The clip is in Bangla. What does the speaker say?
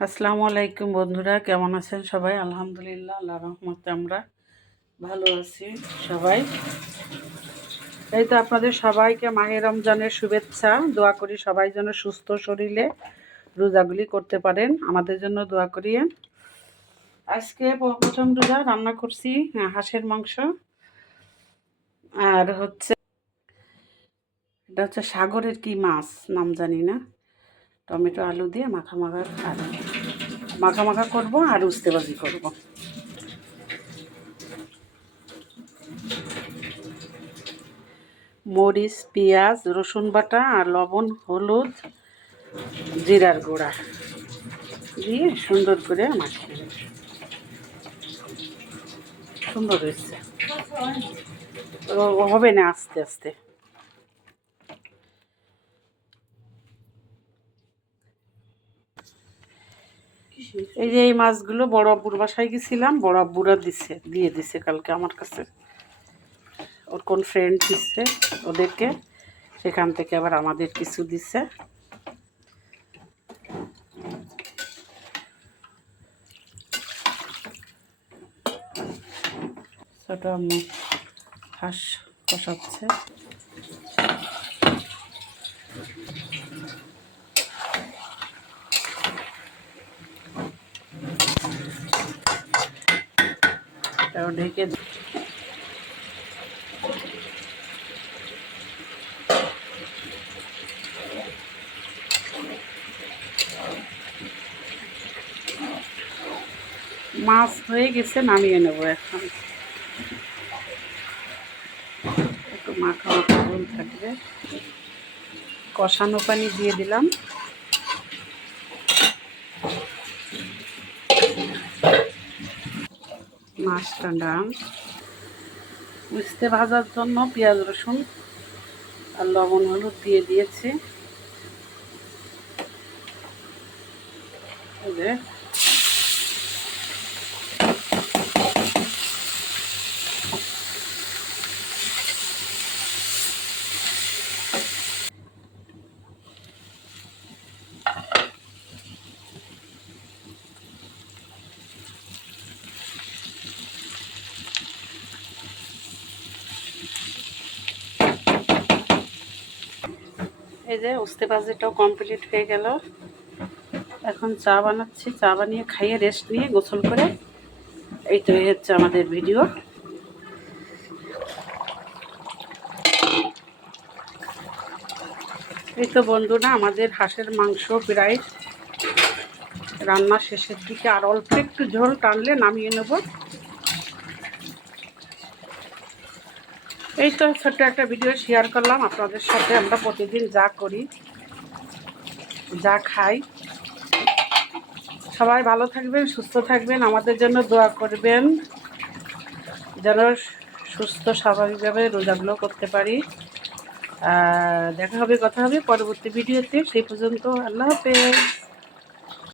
আসসালামু আলাইকুম বন্ধুরা, কেমন আছেন সবাই? আলহামদুলিল্লাহ, আল্লাহর রহমতে আমরা ভালো আছি সবাই। এই তো আপনাদের সবাইকে মাহে রমজানের শুভেচ্ছা। দোয়া করি সবাই যেন সুস্থ শরীরে রোজাগুলি করতে পারেন, আমাদের জন্য দোয়া করিয়েন। আজকে প্রথম রোজা রান্না করছি হাঁসের মাংস, আর এটা হচ্ছে সাগরের কি মাছ নাম জানি না, টমেটো আলু দিয়ে মাখা মাখা করবো আর উস্তেবাজি করব। মরিচ, পেঁয়াজ, রসুন বাটা আর লবণ, হলুদ, জিরার গুঁড়া দিয়ে সুন্দর করে মাখিয়ে নেব। সুন্দর হয়েছে, হবে না আস্তে আস্তে। এই যে এই মাছগুলো বড় আব্বুর বাসায় গেছিলাম, বড় আব্বুরা দিয়ে দিছে কালকে আমার কাছে। ওর কোন ফ্রেন্ড দিচ্ছে ওদেরকে, সেখান থেকে আবার আমাদের কিছু দিছে। ছোট আম্মু হাঁস কষাচ্ছে। এটাও ঢেকে মাছ হয়ে গেছে, নামিয়ে নেব এখন। একটু মাখা মাখা ঝোল থাকবে। কষানো পানি দিয়ে দিলাম। মাছটা ডান উস্তে ভাজার জন্য পেঁয়াজ, রসুন আর লবণ, হলুদ দিয়ে দিয়েছি। এই যে উস্তে ভাজিটাও কমপ্লিট হয়ে গেল। এখন চা বানাচ্ছি, চা বানিয়ে খাইয়ে রেস্ট নিয়ে গোসল করে এই তো হচ্ছে আমাদের ভিডিও। এই তো বন্ধুরা, আমাদের হাঁসের মাংস প্রায় রান্না শেষের দিকে, আর অল্প একটু ঝোল টানলে নামিয়ে নেব। এই তো ছোট্ট একটা ভিডিও শেয়ার করলাম আপনাদের সাথে। আমরা প্রতিদিন যা করি, যা খাই। সবাই ভালো থাকবেন, সুস্থ থাকবেন, আমাদের জন্য দোয়া করবেন যেন সুস্থ স্বাভাবিকভাবে রোজাগুলো করতে পারি। দেখা হবে, কথা হবে পরবর্তী ভিডিওতে। সেই পর্যন্ত আল্লাহ হাফেজ।